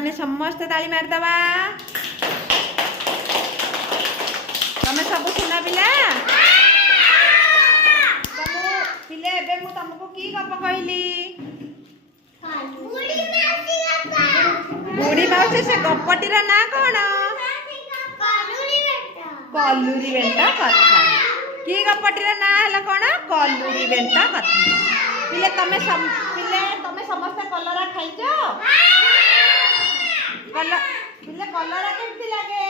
मैंने समस्त ताली मारदबा तमें सब सुना पिला पिले एबे मु तुमको की गप कहली बुढ़ी माउसी से गपटीर ना कौन कलुरी बेंटा कथा की गपटीर ना है कौन कलुरी बेंटा कथा पिले तमें समस्त कलरा खाइछ पिले कलरा केमती लागे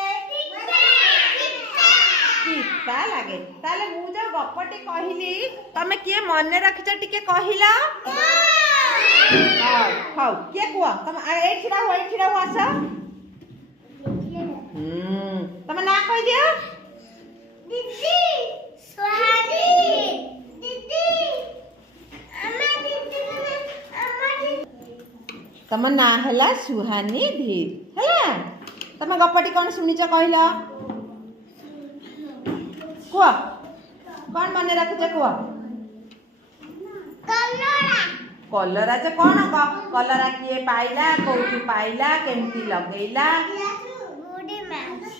पिता लागे ताले मु जो गपटी कहली तमे किए मन रखिछ टिके कहिला हाउ के कुआ तम ए छिड़ा हो आस तमे ना कहि दियो दीदी सुहानी दीदी अम्मा दीदी तम ना हला सुहानी धीर हला तमे गपटी कोन सुनिछ कहिला कुआ कौन मन रखिछ कुआ कलरा जे कौन कलरा किए पाइला कोठी पाइला केमती लगेला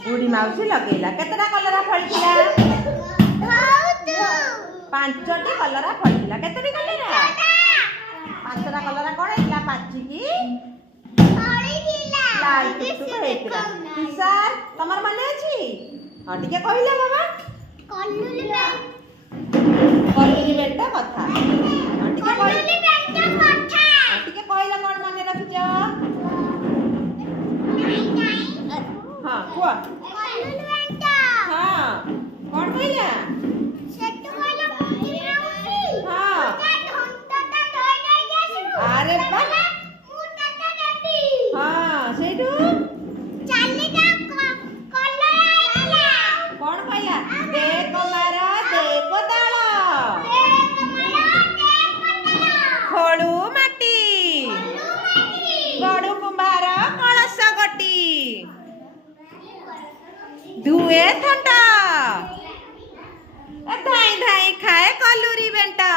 बुढ़ी माउसी लगेला केतरा कलरा फळिला पांचटी कलरा फळिला केतरी कलरा पांचटा कलरा कोन हेला पांची की फळिला लाल टुकटुक हेतरा सर तमर माने अछि हां टिके कहिला बाबा कलुरी बेंटा कथा टिके कहला कौन माने रखिछ हाँ कुआ हाँ कौन कहला हाँ अरे बा हाँ सेठू कौन कहला देख मारा देख ताल खोलू माटी गड़ू कुंभार कलश गटी धुए थंटा धाई धाई खाए कलुरी बेंटा।